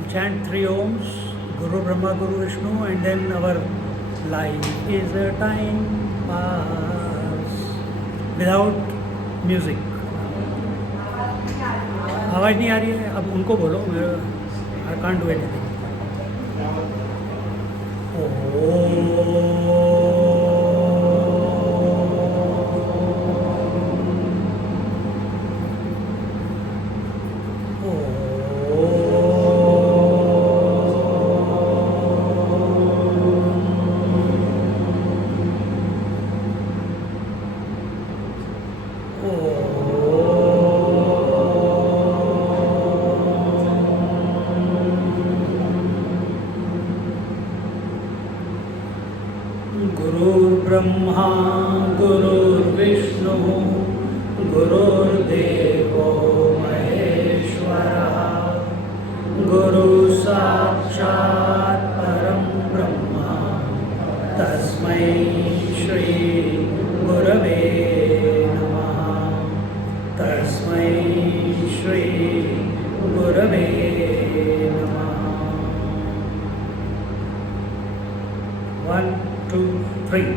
We'll chant three Oms, Guru Brahma, Guru Vishnu, and then our life is a time pass without music. आवाज़ नहीं आ रही है, अब उनको बोलो, I can't do anything. गुरुर्ब्रह्मा गुरुर्विष्णु गुरुर्देवो महेश्वरः गुरु साक्षात् परं ब्रह्म तस्मै श्री गुरवे नमः तस्मै श्री गुरवे नमः. 1, 2, 3.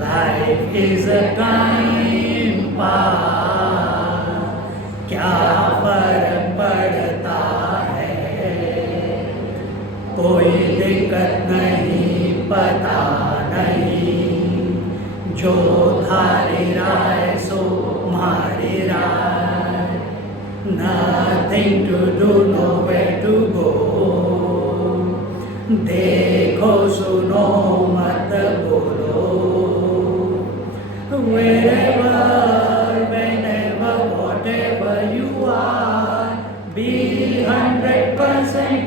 Life is a time pass, क्या फर्क पड़ता है, कोई दिक्कत नहीं, पता नहीं, जो थारी राय सो मारी राय. Nothing to do, nowhere to go. देखो सुनो मत बोलो. Wherever, whenever, whatever you are, be 100%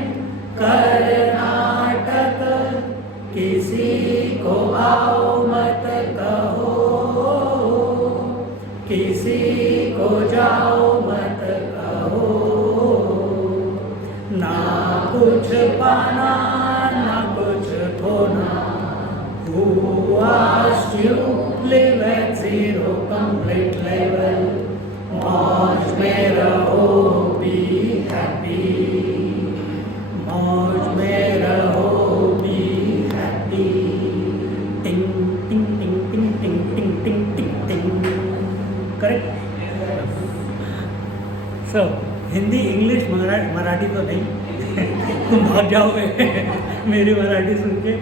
Karnataka. किसी को आओ मत कहो, किसी को जाओ मत कहो. ना कुछ पाना ना कुछ खोना. Who asked you live at zero complete level? मौज में रहो, be happy. मौज में रहो, be happy. Ting ting ting ting ting ting ting ting ting. Correct? So Hindi English Marathi तो नहीं. तुम भाग जाओगे मेरी मराठी सुन के.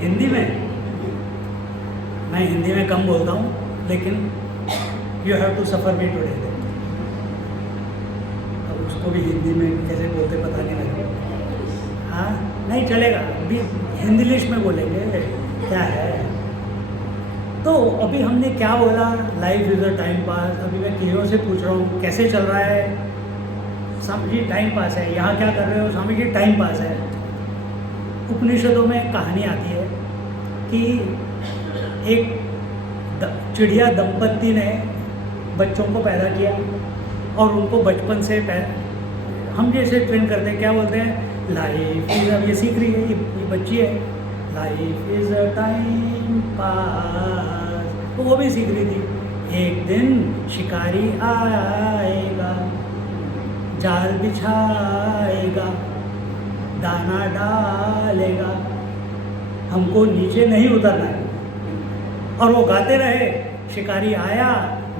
हिंदी में मैं हिंदी में कम बोलता हूँ, लेकिन you have to suffer me today. अब उसको भी हिंदी में कैसे बोलते पता नहीं लगे. हाँ नहीं चलेगा, अभी हिंदीलिश में बोलेंगे. क्या है तो अभी हमने क्या बोला, life is a time pass. अभी मैं किरणों से पूछ रहा हूँ कैसे चल रहा है. स्वामी जी टाइम पास है. यहाँ क्या कर रहे हो स्वामी जी, टाइम पास है. उपनिषदों में एक कहानी आती है कि एक चिड़िया दंपत्ति ने बच्चों को पैदा किया और उनको बचपन से हम जैसे ट्रेन करते हैं, क्या बोलते हैं, लाइफ इज. अब ये सीख रही है, ये बच्ची है, life is a time pass. तो वो भी सीख रही थी. एक दिन शिकारी आएगा, जाल बिछाएगा, दाना डालेगा, हमको नीचे नहीं उतरना है. और वो गाते रहे, शिकारी आया,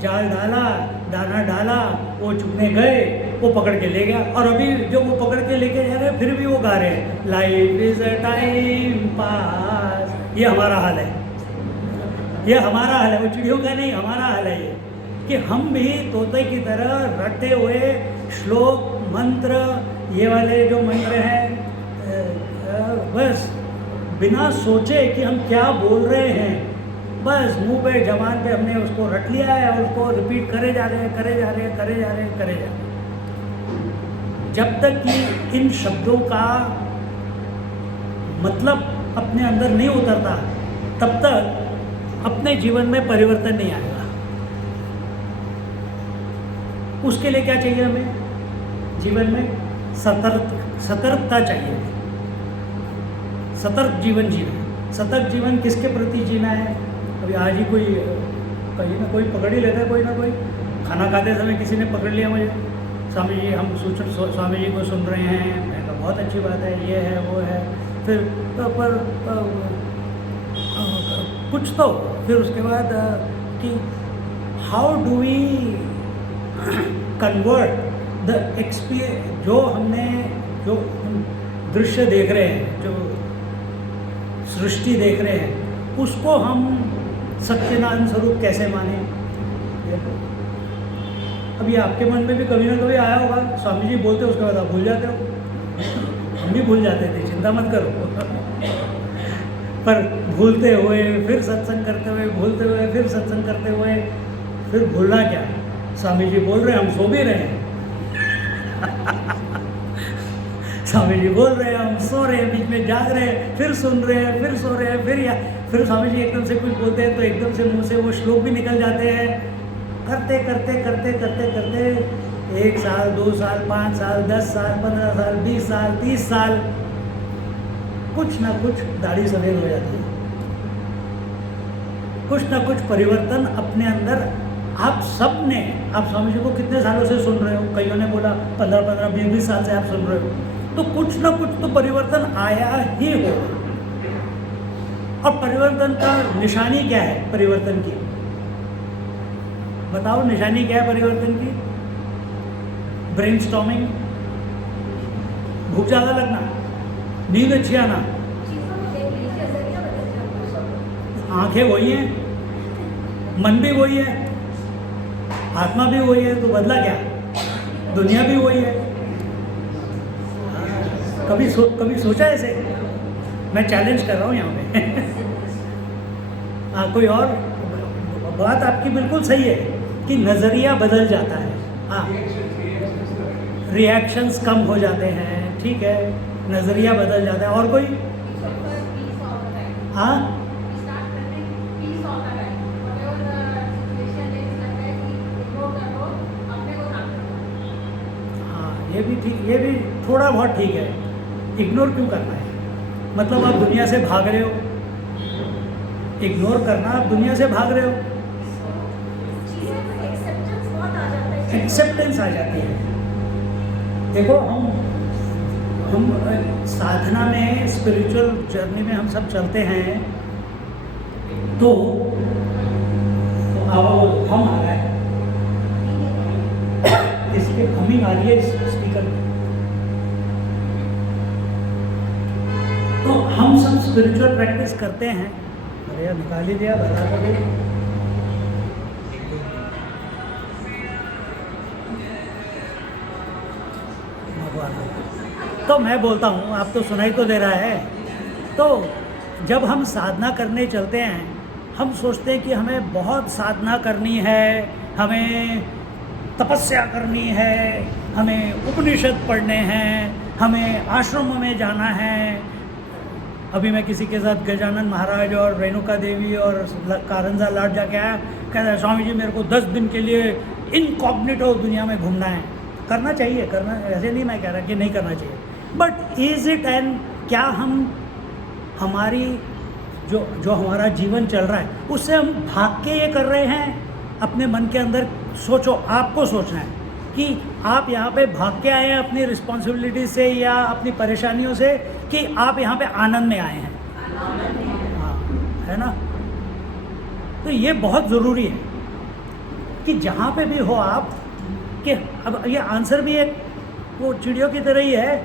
जाल डाला, दाना डाला, वो चुगने गए, वो पकड़ के ले गया. और अभी जो वो पकड़ के लेके जा रहे हैं, फिर भी वो गा रहे हैं, life is a time pass. ये हमारा हाल है, ये हमारा हाल है. वो चिड़ियों का नहीं, हमारा हाल है ये, कि हम भी तोते की तरह रटे हुए श्लोक मंत्र, ये वाले जो मंत्र हैं, बस बिना सोचे कि हम क्या बोल रहे हैं, बस मुंह पे जबान पे हमने उसको रट लिया है और उसको रिपीट करे जा रहे हैं, करे जा रहे हैं, करे जा रहे हैं, करे जा रहे हैं. जब तक कि इन शब्दों का मतलब अपने अंदर नहीं उतरता, तब तक अपने जीवन में परिवर्तन नहीं आएगा. उसके लिए क्या चाहिए हमें जीवन में? सतर्कता चाहिए. सतर्क जीवन जीना. सतर्क जीवन किसके प्रति जीना है? अभी आज ही कोई कहीं ना कोई पकड़ ही लेता है, कोई ना कोई. खाना खाते समय किसी ने पकड़ लिया मुझे, स्वामी जी हम स्वामी जी को सुन रहे हैं, मैं कहा बहुत अच्छी बात है, ये है वो है। फिर पर कुछ तो फिर उसके बाद कि how do we convert the experience, जो हम दृश्य देख रहे हैं, जो सृष्टि देख रहे हैं, उसको हम सच्चिदानंद स्वरूप कैसे माने। अब ये आपके मन में भी कभी ना कभी आया होगा, स्वामी जी बोलते उसके बाद आप भूल जाते हो। हम भी भूल जाते थे, चिंता मत करो। पर भूलते हुए फिर सत्संग करते हुए, भूलते हुए फिर सत्संग करते हुए, फिर भूलना क्या, स्वामी जी बोल रहे हैं, हम सो भी रहे हैं। स्वामी जी बोल रहे हैं, हम सो रहे हैं, बीच में जाग रहे हैं, फिर सुन रहे हैं, फिर सो रहे हैं, फिर स्वामी जी एकदम से कुछ बोलते हैं तो एकदम से मुंह से वो श्लोक भी निकल जाते हैं। करते करते करते करते करते 1 साल, 2 साल, 5 साल, 10 साल, 15 साल, 20 साल, 30 साल, कुछ ना कुछ दाढ़ी सफेद हो जाती है, कुछ ना कुछ परिवर्तन अपने अंदर। आप सब ने, आप स्वामी जी को कितने सालों से सुन रहे हो, कईयों ने बोला 15-15, 20-20 साल से आप सुन रहे हो, तो कुछ ना कुछ तो परिवर्तन आया ही हो। और परिवर्तन का निशानी क्या है परिवर्तन की, बताओ निशानी क्या है परिवर्तन की? ब्रेनस्टॉर्मिंग, भूख ज़्यादा लगना, नींद अच्छी आना, आंखें वही हैं, मन भी वही है, आत्मा भी वही है, तो बदला क्या? दुनिया भी वही है। कभी सोचा ऐसे? मैं चैलेंज कर रहा हूँ यहाँ पे। हाँ, कोई और बात आपकी बिल्कुल सही है कि नज़रिया बदल जाता है। हाँ, रिएक्शंस कम हो जाते हैं, ठीक है, नज़रिया बदल जाता है। और कोई? हाँ, ये भी ठीक, ये भी थोड़ा बहुत ठीक है। इग्नोर क्यों करना है? मतलब आप दुनिया से भाग रहे हो, इग्नोर करना, आप दुनिया से भाग रहे हो, एक्सेप्टेंस आ जाती है। देखो हम साधना में, स्पिरिचुअल जर्नी में हम सब चलते हैं, तो आवाज़ हम आ रहा है, इसके हमिंग आ रही है स्पीकर में, तो हम सब स्पिरिचुअल प्रैक्टिस करते हैं। अरे यार निकाल ही दिया, बता तो दे। तो मैं बोलता हूँ, आप तो सुनाई तो दे रहा है। तो जब हम साधना करने चलते हैं, हम सोचते हैं कि हमें बहुत साधना करनी है, हमें तपस्या करनी है, हमें उपनिषद पढ़ने हैं, हमें आश्रम में जाना है। अभी मैं किसी के साथ गजानन महाराज और रेणुका देवी और कारंजा लाट जाके आया, कह रहा है स्वामी जी मेरे को 10 दिन के लिए इनकॉग्निटो दुनिया में घूमना है। करना चाहिए, करना, ऐसे नहीं मैं कह रहा कि नहीं करना चाहिए, बट इज़ इट, एंड क्या हम हमारी जो हमारा जीवन चल रहा है उससे हम भाग के ये कर रहे हैं? अपने मन के अंदर सोचो, आपको सोचना है कि आप यहाँ पे भाग के आए हैं अपनी रिस्पॉन्सिबिलिटी से या अपनी परेशानियों से, कि आप यहाँ पे आनंद में आए हैं। हाँ, है ना? तो ये बहुत ज़रूरी है कि जहाँ पे भी हो आप, कि अब ये आंसर भी एक वो चिड़ियों की तरह ही है।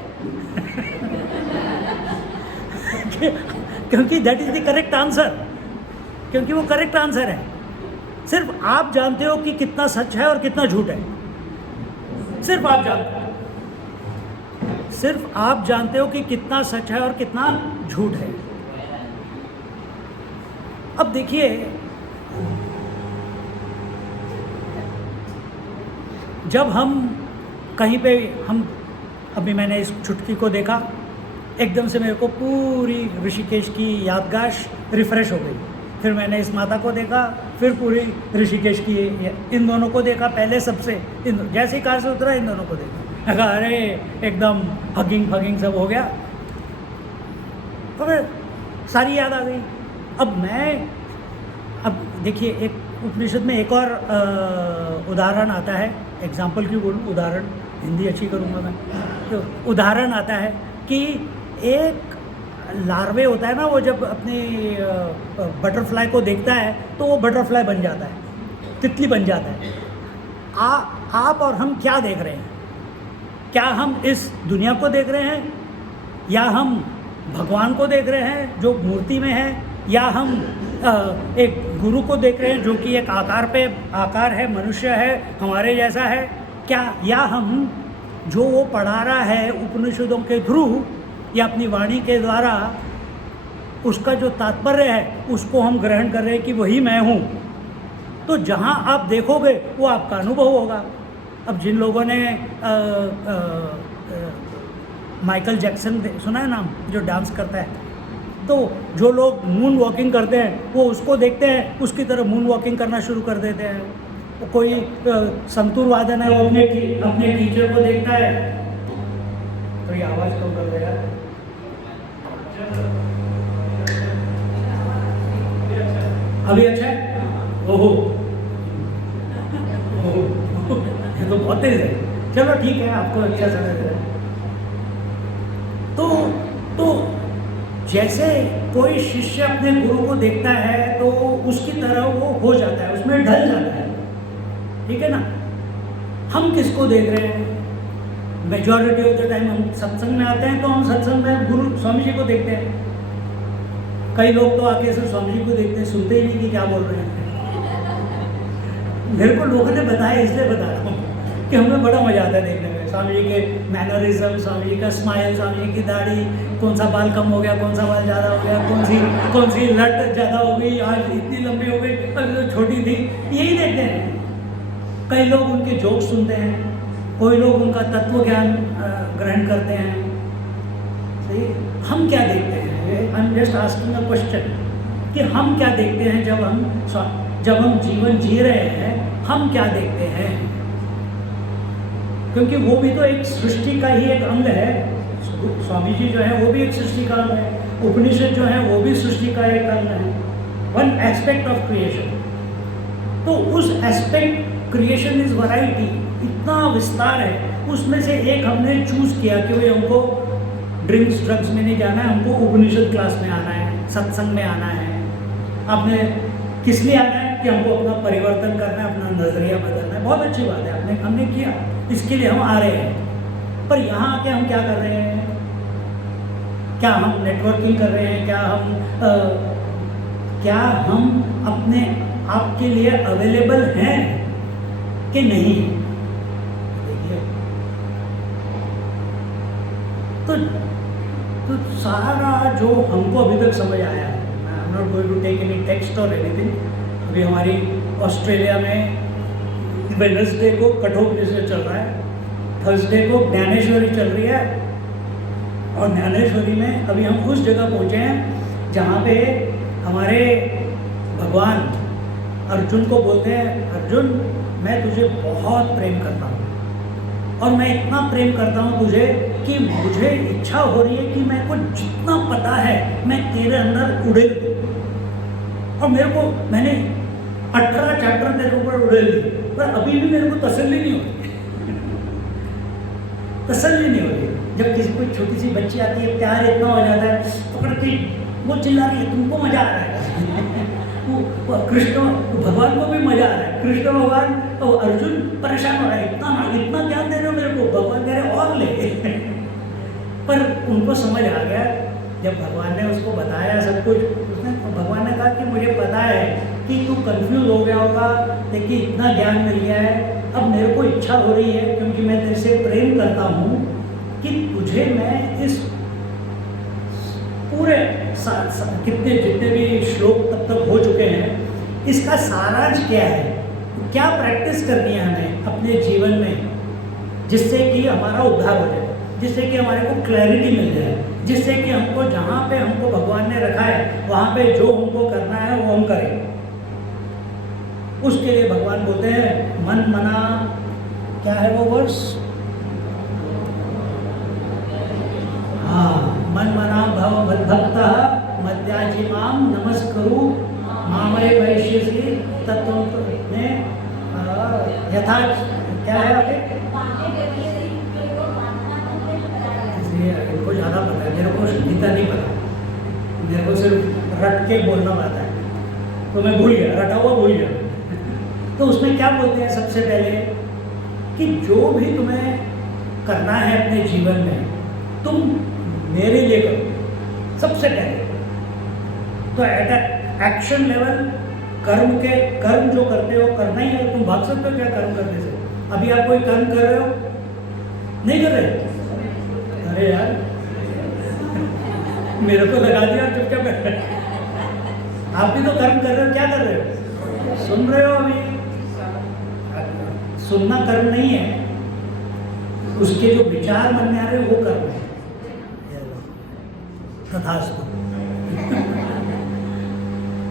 क्योंकि that is the correct answer, क्योंकि वो करेक्ट आंसर है। सिर्फ आप जानते हो कि कितना सच है और कितना झूठ है, सिर्फ आप जानते हो, सिर्फ आप जानते हो कि कितना सच है और कितना झूठ है। अब देखिए, जब हम कहीं पे, हम अभी मैंने इस चुटकी को देखा, एकदम से मेरे को पूरी ऋषिकेश की यादगाश रिफ़्रेश हो गई। फिर मैंने इस माता को देखा, फिर पूरी ऋषिकेश की, इन दोनों को देखा पहले सबसे, जैसे ही कार से उतरा इन दोनों को देखा, कहा अरे एकदम हगिंग फगिंग सब हो गया, तो फिर सारी याद आ गई। अब देखिए, एक उपनिषद में एक और उदाहरण आता है, एग्जाम्पल क्यों बोलूँ, उदाहरण, हिंदी अच्छी करूँगा मैं। तो उदाहरण आता है कि एक लार्वे होता है ना, वो जब अपने बटरफ्लाई को देखता है तो वो बटरफ्लाई बन जाता है, तितली बन जाता है। आप और हम क्या देख रहे हैं? क्या हम इस दुनिया को देख रहे हैं, या हम भगवान को देख रहे हैं जो मूर्ति में है, या हम एक गुरु को देख रहे हैं जो कि एक आकार है, मनुष्य है, हमारे जैसा है क्या? या हम जो वो पढ़ा रहा है उपनिषदों के थ्रू या अपनी वाणी के द्वारा, उसका जो तात्पर्य है उसको हम ग्रहण कर रहे हैं कि वही मैं हूँ। तो जहाँ आप देखोगे वो आपका अनुभव होगा। अब जिन लोगों ने माइकल जैक्सन सुना है नाम, जो डांस करता है, तो जो लोग मून वॉकिंग करते हैं वो उसको देखते हैं, उसकी तरह मून वॉकिंग करना शुरू कर देते हैं। कोई संतूर वादन है, वो अपने टीचर को देखता है, तो ये आवाज़ कम कर देगा। अभी अच्छा है? ओहो, ये तो बहुत तेज है। चलो ठीक है, आपको अच्छा समझ रहा है। तो जैसे कोई शिष्य अपने गुरु को देखता है तो उसकी तरह वो हो जाता है, उसमें ढल जाता है, ठीक है ना। हम किसको देख रहे हैं? मेजॉरिटी ऑफ द टाइम हम सत्संग में आते हैं तो हम सत्संग में गुरु स्वामी जी को देखते हैं। कई लोग तो आके सिर्फ स्वामी जी को देखते हैं, सुनते ही नहीं कि क्या बोल रहे हैं। मेरे को लोगों ने बताया, इसलिए बता रहा हूँ कि हमें बड़ा मजा आता है देखने में। स्वामी जी के मैनरिज्म, स्वामी जी का स्माइल, स्वामी जी की दाढ़ी, कौन सा बाल कम हो गया, कौन सा बाल ज़्यादा हो गया, कौन सी लट ज़्यादा हो गई, आज इतनी लंबी हो गई, अभी तो छोटी थी, यही देखते हैं। कई लोग उनके जोक सुनते हैं, कोई लोग उनका तत्व ज्ञान ग्रहण करते हैं। सही, हम क्या देखते हैं? आई am just asking a question कि हम क्या देखते हैं जब हम जीवन जी रहे हैं, हम क्या देखते हैं? क्योंकि वो भी तो एक सृष्टि का ही एक अंग है। स्वामी जी जो है वो भी एक सृष्टि का अंग है, उपनिषद जो है वो भी सृष्टि का एक अंग है, वन एस्पेक्ट ऑफ क्रिएशन। तो उस एस्पेक्ट, क्रिएशन इज वैरायटी, इतना विस्तार है, उसमें से एक हमने चूज किया कि भाई हमको ड्रिंक्स ड्रग्स में नहीं जाना है, हमको उपनिषद क्लास में आना है, सत्संग में आना है। आपने किस लिए आना है? कि हमको अपना परिवर्तन करना है, अपना नजरिया बदलना है। बहुत अच्छी बात है, हमने किया, इसके लिए हम आ रहे हैं। पर यहाँ आके हम क्या कर रहे हैं? क्या हम नेटवर्किंग कर रहे हैं? क्या हम अपने आप के लिए अवेलेबल हैं कि नहीं? देखिए, तो सारा जो हमको अभी तक समझ आया है, I am not going to take any text और एनीथिंग। अभी हमारी ऑस्ट्रेलिया में वेडनेसडे को कठोपनिषद चल रहा है, थर्सडे को ज्ञानेश्वरी चल रही है, और ज्ञानेश्वरी में अभी हम उस जगह पहुँचे हैं जहाँ पे हमारे भगवान अर्जुन को बोलते हैं, अर्जुन मैं तुझे बहुत प्रेम करता हूँ, और मैं इतना प्रेम करता हूँ तुझे कि मुझे इच्छा हो रही है कि मेरे को जितना पता है मैं तेरे अंदर उड़ेल दूँ। और मैंने 18 चैप्टर तेरे ऊपर उड़ेल दी, पर अभी भी मेरे को तसल्ली नहीं होती। तसल्ली नहीं होती। जब किसी कोई छोटी सी बच्ची आती है, प्यार इतना हो जाता है, पकड़ के वो चिल्ला रही है, तुमको मजा आ रहा है। वो कृष्ण भगवान को भी मजा आ रहा है, कृष्ण भगवान तो अर्जुन परेशान हो रहा है, इतना ज्ञान दे रहे हो मेरे को, भगवान कह रहे और ले। पर उनको समझ आ गया जब भगवान ने उसको बताया सब कुछ। भगवान ने कहा कि मुझे पता है कि तू कंफ्यूज हो गया होगा, देखिए इतना ज्ञान मिल गया है, अब मेरे को इच्छा हो रही है, क्योंकि मैं तेरे से प्रेम करता हूँ, कि तुझे मैं इस पूरे जितने भी श्लोक तब तक हो चुके हैं, इसका सारांश क्या है, क्या प्रैक्टिस करनी है हमें अपने जीवन में, जिससे कि हमारा उद्धार हो जाए, जिससे कि हमारे को क्लैरिटी मिल जाए, जिससे कि हमको जहाँ पे हमको भगवान ने रखा है वहाँ पे जो हमको करना है वो हम करें। उसके लिए भगवान बोलते हैं मन मना, क्या है वो वर्ष? हाँ, मन मना भव भक्तः मद्याजी माम नमस्कुरु मामरे वैश्यसी तत्व में यथा, क्या है आगे? गीता नहीं पता, मेरे को सिर्फ रट के बोलना आता है, तो मैं भूल गया, रटा हुआ भूल गया। तो उसमें क्या बोलते हैं सबसे पहले कि जो भी तुम्हें करना है अपने जीवन में तुम मेरे लिए करो सबसे पहले। तो एट एक्शन लेवल कर्म जो करते हो करना ही है। तुम भाग सकते हो क्या कर्म करने से? अभी आप कोई कर्म कर रहे हो? नहीं कर रहे? अरे यार मेरे को लगा दिया चुप क्या कर रहे हो? आप भी तो कर्म कर रहे हो। क्या कर रहे हो? सुन रहे हो। अभी सुनना कर्म नहीं है, उसके जो विचार मन में आ रहे हैं वो कर्म है। तथास्तु।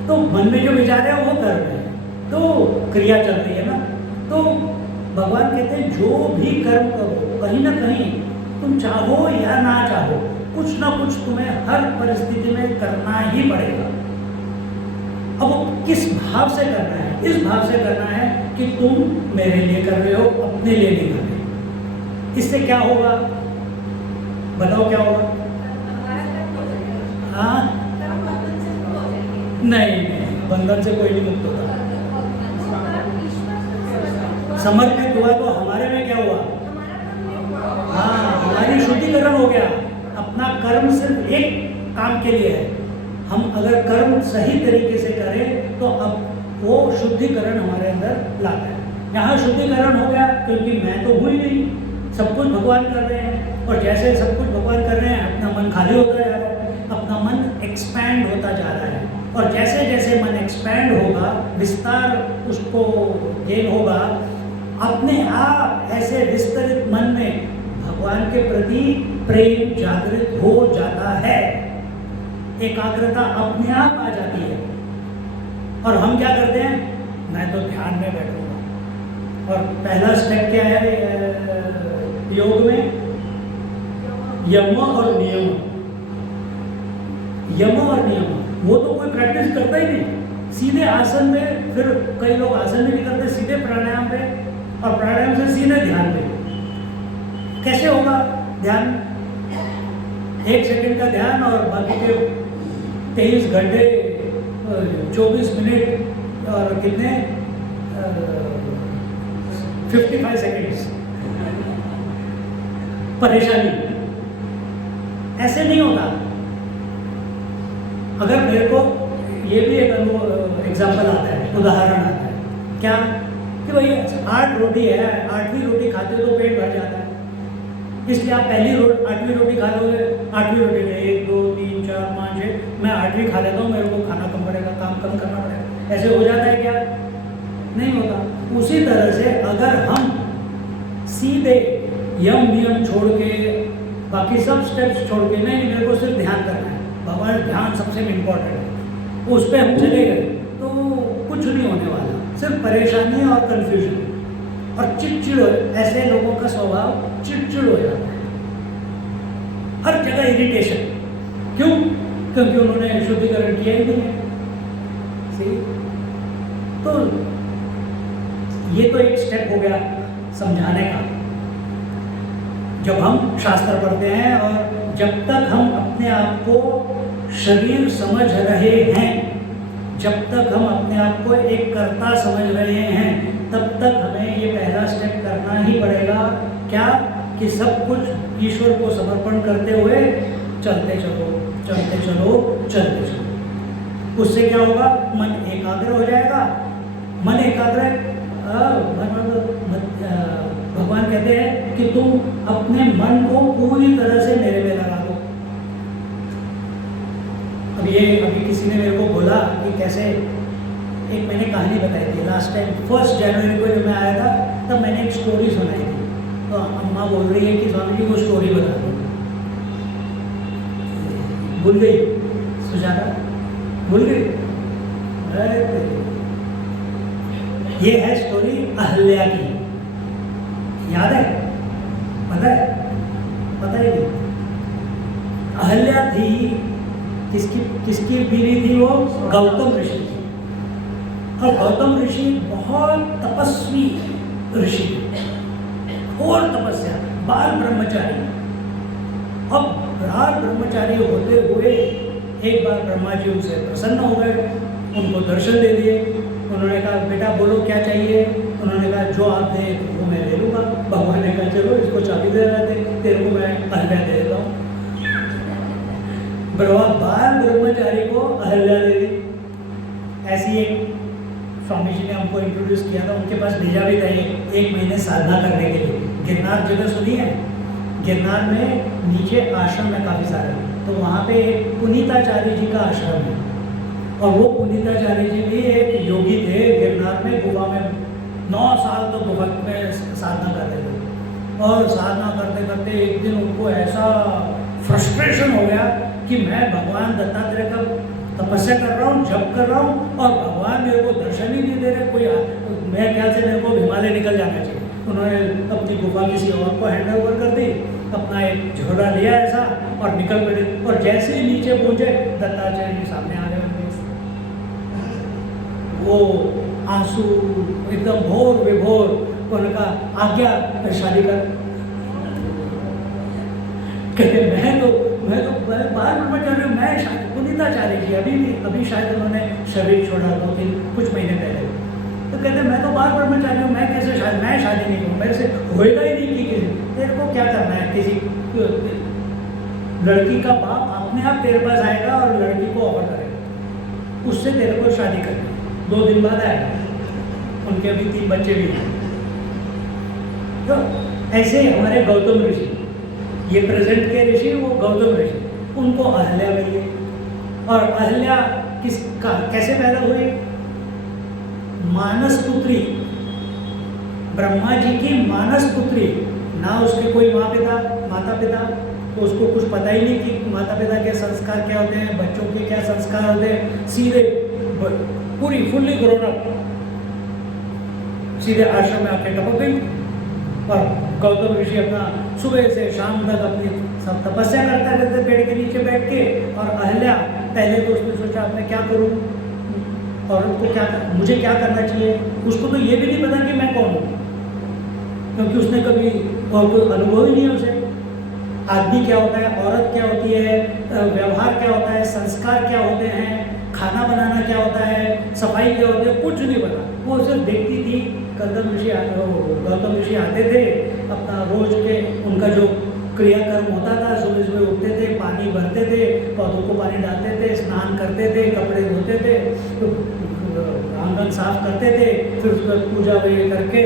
तो मन में जो विचार है वो कर्म है, तो क्रिया चल रही है ना। तो भगवान कहते हैं जो भी कर्म करो कहीं ना कहीं तुम चाहो या ना चाहो कुछ ना कुछ तुम्हें हर परिस्थिति में करना ही पड़ेगा। अब वो किस भाव से करना है? इस भाव से करना है कि तुम मेरे लिए कर रहे हो, अपने लिए नहीं कर रहे। इससे क्या होगा बताओ, क्या होगा? हाँ नहीं, बंधन से कोई नहीं मुक्त होता। समर्पित हुआ तो हमारे में क्या हुआ? हाँ, हमारी शुद्धिकरण हो गया। अपना कर्म सिर्फ एक काम के लिए है। हम अगर कर्म सही तरीके से करें तो अब वो शुद्धिकरण हमारे अंदर लाता है। यहाँ शुद्धिकरण हो गया क्योंकि मैं तो भूल गई, सब कुछ भगवान कर रहे हैं, और जैसे सब कुछ भगवान कर रहे हैं अपना मन खाली होता जा रहा है, अपना मन एक्सपैंड होता जा रहा है। और जैसे जैसे मन एक्सपैंड होगा, विस्तार उसको गेन होगा, अपने आप ऐसे विस्तरित मन में भगवान के प्रति प्रेम जागृत हो जाता है, एकाग्रता अपने आप आ जाती है। और हम क्या करते हैं? मैं तो ध्यान में बैठूंगा। और पहला स्टेप क्या है योग में? यम और नियम। यम और नियम वो तो कोई प्रैक्टिस करता ही नहीं। सीधे आसन में, फिर कई लोग आसन में भी करते, सीधे प्राणायाम पे, और प्राणायाम से सीधे ध्यान पे। कैसे होगा ध्यान? 1 सेकंड का ध्यान और बाकी के 23 घंटे 24 मिनट और कितने 55 सेकंड्स परेशानी। ऐसे नहीं होता। अगर मेरे को ये भी एक एग्जाम्पल आता है, उदाहरण आता है, क्या कि भाई 8 रोटी है, 8वीं रोटी खाते हो तो पेट भर जाता है, इसलिए आप पहली 8वीं रोटी खा लोगे। 8वीं रोटी में 1 2 3 4 5 6 मैं 8वीं खा लेता हूँ, मेरे को खाना कम पड़ेगा, काम कम करना पड़ेगा। ऐसे हो जाता है क्या? नहीं होता। उसी तरह से अगर हम सीधे यम नियम छोड़ के बाकी सब स्टेप्स छोड़ के, नहीं मेरे को सिर्फ ध्यान करना है, भगवान ध्यान सबसे इम्पोर्टेंट है, उस पर हम चले गए तो कुछ नहीं होने वाला, सिर्फ परेशानी और कंफ्यूजन और चिड़चिड़। ऐसे लोगों का स्वभाव चिड़चिड़ हो जाता है, हर जगह इरिटेशन। क्यों? क्योंकि उन्होंने शुद्धिकरण किया ही नहीं है। तो ये तो एक स्टेप हो गया समझाने का। जब हम शास्त्र पढ़ते हैं और जब तक हम अपने आप को शरीर समझ रहे हैं, जब तक हम अपने आप को एक कर्ता समझ रहे हैं, तब तक हमें ये पहला स्टेप करना ही पड़ेगा। क्या? कि सब कुछ ईश्वर को समर्पण करते हुए चलते चलो चलते चलो चलते चलो। उससे क्या होगा? मन एकाग्र हो जाएगा। मन एकाग्र, भगवान कहते हैं कि तुम अपने मन को पूरी तरह से मेरे में लगा दो। अभी किसी ने मेरे को बोला कि कैसे, एक मैंने कहानी बताई थी लास्ट टाइम 1 जनवरी को जब मैं आया था, तब मैंने एक स्टोरी सुनाई थी। तो अम्मा बोल रही है कि स्वामी जी वो स्टोरी बता दो। भूल गई सुजाता, भूल गई। ये है स्टोरी अहल्या की। याद है? पता है? पता ही नहीं। अहल्या थी किसकी बीवी थी? वो गौतम ऋषि की। और गौतम ऋषि बहुत तपस्वी ऋषि, घोर तपस्या, बाल ब्रह्मचारी। अब सालभर ब्रह्मचारी होते हुए एक बार ब्रह्मा जी उनसे प्रसन्न हो गए, उनको दर्शन दे दिए। उन्होंने कहा बेटा बोलो क्या चाहिए। उन्होंने कहा जो आप दें वो मैं ले लूँगा। भगवान ने कहा चलो इसको चाबी दे रहे थे, तेरे को मैं अहल्या दे देता हूँ। बाल ब्रह्मचारी को अहल्या दे दी। ऐसी एक स्वामी जी ने हमको इंट्रोड्यूस किया था, उनके पास भेजा भी था एक महीने साधना करने के लिए। गिरनार जगह सुनी है? गिरनार में नीचे आश्रम है काफ़ी सारे, तो वहाँ पे एक पुनीताचार्य जी का आश्रम है। और वो पुनीताचार्य जी भी एक योगी थे, गिरनार में गुफा में 9 साल तो गुफा में साधना करते थे। और साधना करते करते एक दिन उनको ऐसा फ्रस्ट्रेशन हो गया कि मैं भगवान दत्तात्रेय का तपस्या कर रहा हूँ, जप कर रहा हूँ, और भगवान मेरे को दर्शन ही नहीं दे रहे। कोई मेरे ख्याल से मेरे को हिमालय निकल जाना चाहिए। उन्होंने अपनी गुफा किसी और को हैंड ओवर कर दी, अपना एक झोला लिया ऐसा और निकल पड़े। और जैसे ही नीचे पहुँचे दत्तात्रेय जी सामने आ गए। वो आंसू एकदम भोर विभोर, उनका आज्ञा शादी कर। कहते मैं तो बाहर ब्रह्मचारी हूँ, मैं शादी पुनीताचार्य जी अभी शायद उन्होंने शरीर छोड़ा 2-3 कुछ महीने पहले। तो कहते मैं तो बाहर ब्रह्मचारी हूँ, मैं कैसे मैं शादी नहीं करूँ, मेरे से होएगा ही नहीं कि किसी तेरे को क्या करना है। किसी लड़की का बाप अपने आप तेरे पास आएगा और लड़की को ऑफर करेगा, उससे तेरे को शादी करनी। 2 दिन बाद आएगा, उनके अभी 3 बच्चे भी हैं। तो ऐसे हमारे गौतम ऋषि, ये प्रेजेंट के ऋषि, वो गौतम ऋषि, उनको अहल्या मिली। और अहल्या कैसे पैदा हुई? मानस पुत्री, ब्रह्मा जी की मानस पुत्री। ना उसके कोई माता पिता, तो उसको कुछ पता ही नहीं कि माता पिता के संस्कार क्या होते हैं, बच्चों के क्या संस्कार होते हैं। सीधे पूरी फुल्ली ग्रोन अप सीधे आश्रम में आके टपक गई। और गौतम ऋषि अपना सुबह से शाम तक अपनी सब तपस्या करते रहते पेड़ के नीचे बैठ के। और अहल्या पहले तो उसने सोचा मैं क्या करूं, औरत को क्या मुझे क्या करना चाहिए। उसको तो ये भी नहीं पता कि मैं कौन हूँ, क्योंकि उसने कभी और कोई अनुभव ही नहीं है उसे। आदमी क्या होता है, औरत क्या होती है, व्यवहार क्या होता है, संस्कार क्या होते हैं, खाना बनाना क्या होता है, सफाई क्या होती है, कुछ नहीं पता। वो सिर्फ देखती थी। गौतम ऋषि आते थे, अपना रोज के उनका जो क्रियाकर्म होता था, सुबह सुबह उठते थे, पानी भरते थे, पौधों को पानी डालते थे, स्नान करते थे, कपड़े धोते थे, तो आंगन साफ करते थे, फिर उसका पूजा वगैरह करके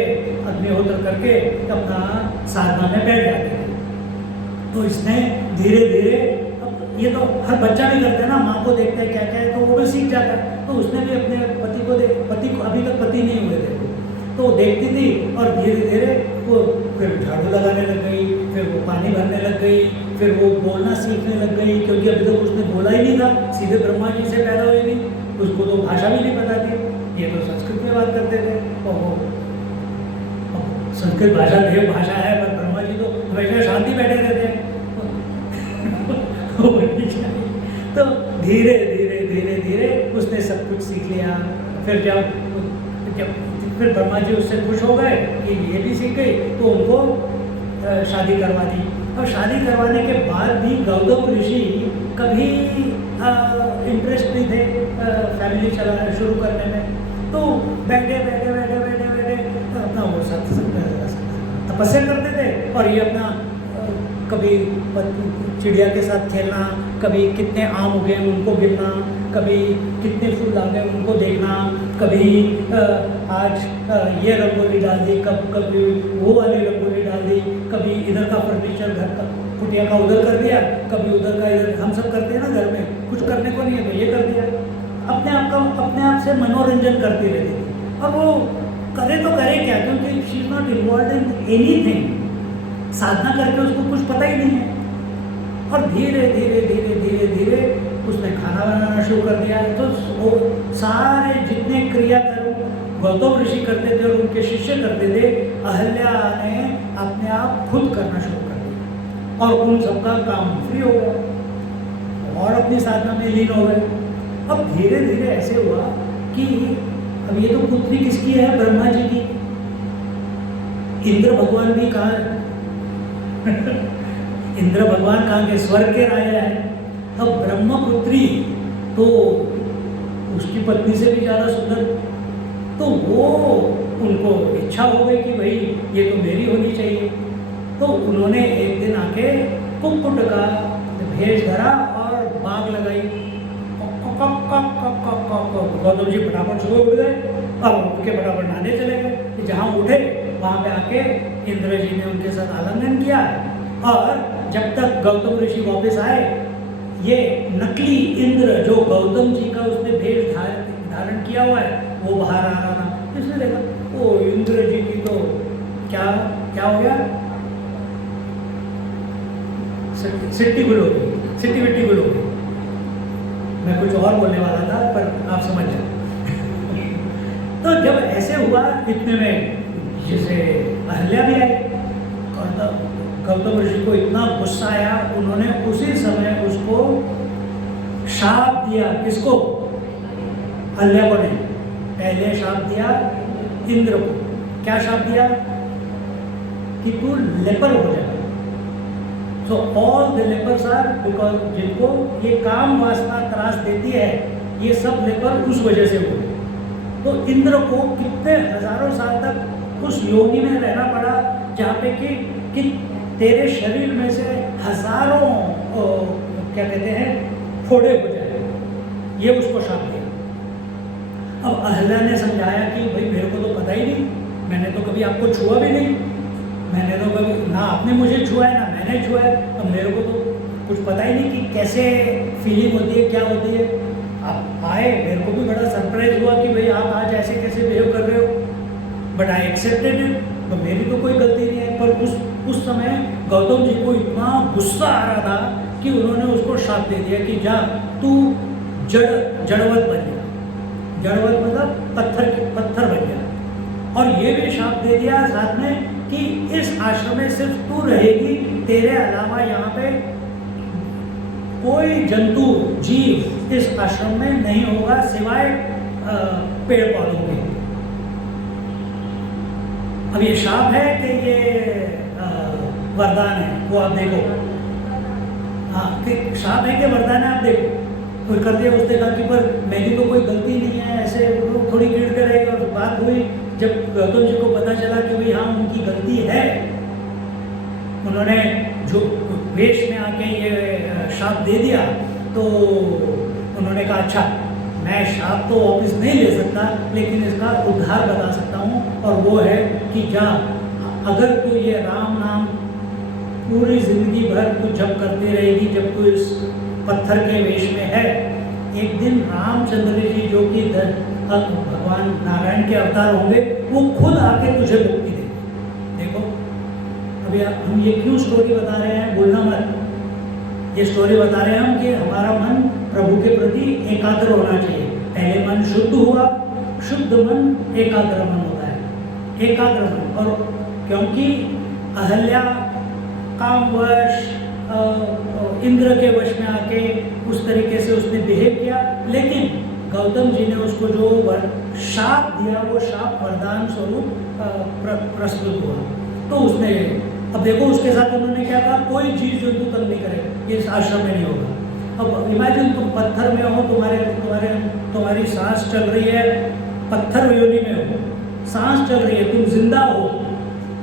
अग्निहोत्र करके अपना साधना में बैठ जाते थे। तो इसने धीरे धीरे, ये तो हर बच्चा भी करता है ना, माँ को देखता है क्या क्या है तो वो भी सीख जाता है। तो उसने भी अपने पति को अभी तक पति नहीं हुए थे तो देखती थी, और धीरे धीरे वो फिर झाड़ू लगाने लग गई, फिर वो पानी भरने लग गई, फिर वो बोलना सीखने लग गई, क्योंकि अभी तक उसने बोला ही नहीं था, सीधे ब्रह्मा जी से पैदा हुई थी, उसको तो भाषा भी नहीं पता थी। ये तो संस्कृत में बात करते थे, और वो संस्कृत भाषा देव भाषा है, पर ब्रह्मा जी तो हमेशा शांति बैठे रहते हैं। तो धीरे धीरे धीरे धीरे उसने सब कुछ सीख लिया। फिर जब फिर ब्रह्मा जी उससे खुश हो गए कि ये भी सीख गई, तो उनको शादी करवा दी। और शादी करवाने के बाद भी गौतम ऋषि कभी इंटरेस्ट नहीं थे फैमिली चलाना शुरू करने में। तो बैठे अपना वो तपस्या करते थे, और ये अपना कभी चिड़िया के साथ खेलना, कभी कितने आम उगे उनको गिनना, कभी कितने फूल आ गए उनको देखना, कभी आज ये रंगोली डाल दी, कभी वो वाली रंगोली डाल दी, कभी इधर का फर्नीचर घर का कुटिया का उधर कर दिया, कभी उधर का इधर। हम सब करते हैं ना घर में, कुछ करने को नहीं है तो ये कर दिया। अपने आप से मनोरंजन करती रहती थी। और वो करे तो करे क्या, क्योंकि she is not involve in anything. साधना करके उसको कुछ पता ही नहीं है। और धीरे धीरे धीरे धीरे धीरे उसने खाना बनाना शुरू कर दिया। तो वो सारे जितने क्रियाकर्म गौतम ऋषि करते थे और उनके शिष्य करते थे, अहल्या ने अपने आप खुद करना शुरू कर दिया, और उन सबका काम फ्री हो गया और अपनी साधना में लीन हो गए। अब धीरे धीरे ऐसे हुआ कि अब ये तो पुत्री किसकी है, ब्रह्मा जी की। इंद्र भगवान भी कहा इंद्र भगवान कहाँ के? स्वर्ग के राजा है। अब ब्रह्मपुत्री तो उसकी पत्नी से भी ज़्यादा सुंदर, तो वो उनको इच्छा हो गई कि भाई ये तो मेरी होनी चाहिए। तो उन्होंने एक दिन आके कुक्कुट का भेष धरा और बाग लगाई। गौतम जी फटाफट सुबह उठ गए और उठ के फटाफट नहाने चले गए। जहाँ उठे वहाँ पे आके इंद्र जी ने उनके साथ आलिंगन किया, और जब तक गौतम ऋषि वापस आए, ये नकली इंद्र जो गौतम जी का उसने भेष धारण किया हुआ है वो बाहर आ रहा था। इसने देखा ओ इंद्र जी की तो क्या क्या हो गया, सिट्टी गुल हो गई, सिट्टी विट्टी गुल हो गई। मैं कुछ और बोलने वाला था पर आप समझ जाओ। तो जब ऐसे हुआ इतने में जैसे अहल्या भी आई, गौतम ऋषि को इतना गुस्सा आया, उन्होंने उसी समय उसको शाप दिया। किसको? अहल्या को नहीं, पहले शाप दिया इंद्र को। क्या शाप दिया? कि तू लेपर हो जाए। So all the lepers are because, जिनको ये काम वासना त्रास देती है, ये सब लेपर उस वजह से हुए। तो इंद्र को कितने हजारों साल तक उस योनि में रहना पड़ा, जहाँ पे कि तेरे शरीर में से हजारों क्या कहते हैं फोड़े हो जाए। ये उसको शाप दिया। अब अहल्या ने समझाया कि भाई मेरे को तो पता ही नहीं, मैंने तो कभी आपको छुआ भी नहीं, मैंने तो कभी ना आपने मुझे छुआ है ना मैंने छुआ है। अब मेरे को तो कुछ पता ही नहीं कि कैसे फीलिंग होती है, क्या होती है। आप आए, मेरे को भी बड़ा सरप्राइज हुआ कि भाई आप आज ऐसे कैसे बिहेव कर रहे हो, बट आई एक्सेप्टेड इट। तो मेरी तो कोई गलती नहीं है। पर उस समय गौतम जी को इतना गुस्सा आ रहा था कि उन्होंने उसको शाप दे दिया कि जा तू जड़वत बन गया। जड़वत मतलब पत्थर बन गया। और ये भी शाप दे दिया साथ में कि इस आश्रम में सिर्फ तू रहेगी, तेरे अलावा यहाँ पे कोई जंतु जीव इस आश्रम में नहीं होगा सिवाय पेड़ पौधों के। अब ये शाप है कि ये वरदान है, वो आप देखो। हाँ, कि शाप है कि वरदान है, आप देखो। कोई कर दिया, उसने कहा कि पर मेरी तो कोई गलती नहीं है, ऐसे थोड़ी गिर कर रही। और बात हुई जब गौतम जी को पता चला कि भाई हाँ उनकी गलती है, उन्होंने जो वेश में आके ये शाप दे दिया, तो उन्होंने कहा अच्छा मैं शाप तो वापस नहीं ले सकता, लेकिन इसका उद्धार बता सकता हूँ। और वो है कि जा, अगर तू ये राम नाम पूरी जिंदगी भर तू जप करती रहेगी, जब तू इस पत्थर के वेश में है, एक दिन रामचंद्र जी जो कि भगवान नारायण के अवतार होंगे, वो खुद आके तुझे मुक्ति देंगे। देखो अभी हम ये क्यों स्टोरी बता रहे हैं, बोलना मत। ये स्टोरी बता रहे हैं हम कि हमारा मन प्रभु के प्रति एकाग्र होना चाहिए। पहले मन शुद्ध हुआ, शुद्ध मन एकाग्र मन होता है, एकाग्र मन। और क्योंकि अहल्या कामवश इंद्र के वश में आके उस तरीके से उसने बिहेव किया, लेकिन गौतम जी ने उसको जो शाप दिया वो शाप वरदान स्वरूप प्रस्तुत हुआ। तो उसने, अब देखो उसके साथ उन्होंने क्या कहा, कोई जीव जंतु तंग नहीं करे, ये इस आश्रम में नहीं होगा। अब इमेजिन तुम पत्थर में हो, तुम्हारी सांस चल रही है, पत्थर योनि में हो, सांस चल रही है, तुम जिंदा हो,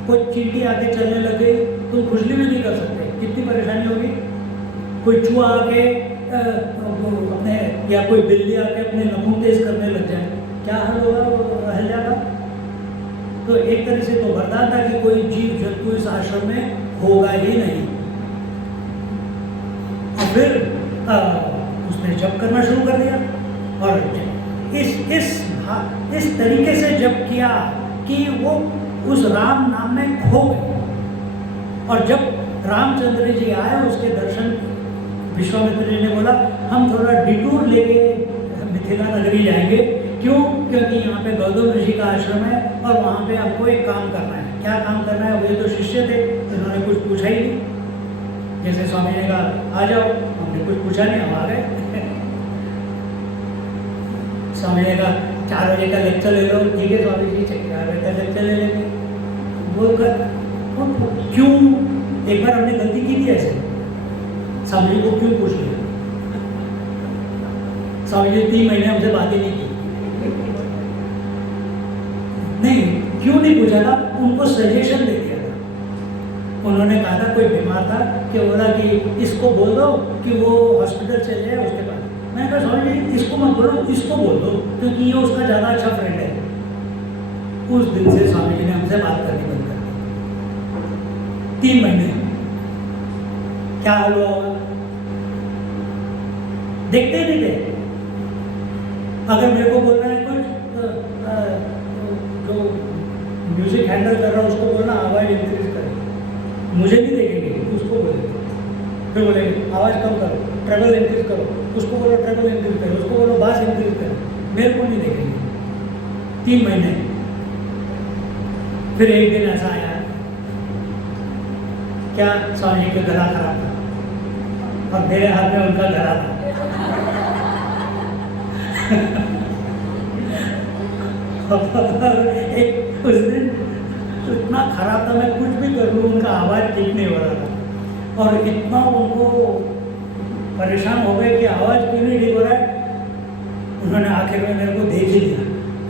कोई चींटी आके चलने लग गई, तुम खुजली भी नहीं कर सकते, कितनी परेशानी होगी। कोई चूहा आके अपने, या कोई बिल्ली आके अपने नखून तेज करने लग जाए, क्या हाल होगा अहल्या का। तो एक तरह से तो वरदान था कि कोई जीव जंतु इस आश्रम में होगा ही नहीं। और फिर उसने जप करना शुरू कर दिया, और इस तरीके से जप किया कि वो उस राम नाम में खो गए। और जब रामचंद्र जी आए, उसके दर्शन, विश्वामित्र जी ने बोला हम थोड़ा डिटूर लेके मिथिला नगरी जाएंगे। क्यों? क्योंकि यहाँ पे गौतम ऋषि का आश्रम है और वहाँ पे आपको एक काम करना है। क्या काम करना है? वो तो शिष्य थे, उन्होंने कुछ पूछा ही नहीं। जैसे स्वामी ने कहा आ जाओ, हमने कुछ पूछा नहीं, हम आ गए। स्वामी ने कहा 4 बजे का लेक्चर ले लो। ठीक है स्वामी जी, 4 बजे का लेक्चर ले लेंगे। बोलकर क्यों? एक बार हमने गलती की थी ऐसे, स्वामी जी को क्यों पूछ लिया? स्वामी जी 3 महीने हमसे बात ही नहीं की। नहीं, क्यों नहीं पूछा था? उनको सजेशन दे दिया था। उन्होंने कहा था कोई बीमार था कि बोला कि इसको बोल दो कि वो हॉस्पिटल चले जाए उसके पास। मैंने कहा स्वामी जी इसको मत बोलो, इसको बोल दो क्योंकि ये उसका ज़्यादा अच्छा फ्रेंड है। उस दिन से स्वामी जी ने हमसे बात करनी बंद कर दी। 3 महीने क्या हाल हुआ होगा देखते ही नहीं थे। अगर मेरे को बोलना है कुछ जो म्यूजिक हैंडल कर रहा है उसको बोलना आवाज़ इंक्रीज करे, मुझे नहीं देखेंगे, उसको बोलेंगे। फिर बोलेंगे आवाज़ कम करो, ट्रेवल इंक्रीज करो, उसको बोलो ट्रेवल इंक्रीज करो, उसको बोलो बास इंक्रीज करो, मेरे को नहीं देखेंगे। 3 महीने। फिर एक दिन ऐसा आया क्या स्वामी का गला खराब था और मेरे हाथ में उनका गला था। एक उस दिन इतना खराब था, मैं कुछ भी कर लूँ उनका आवाज़ ठीक नहीं हो रहा था और इतना उनको परेशान हो गए कि आवाज़ क्यों नहीं ठीक हो रहा है। उन्होंने आखिर में मेरे को देख ही लिया,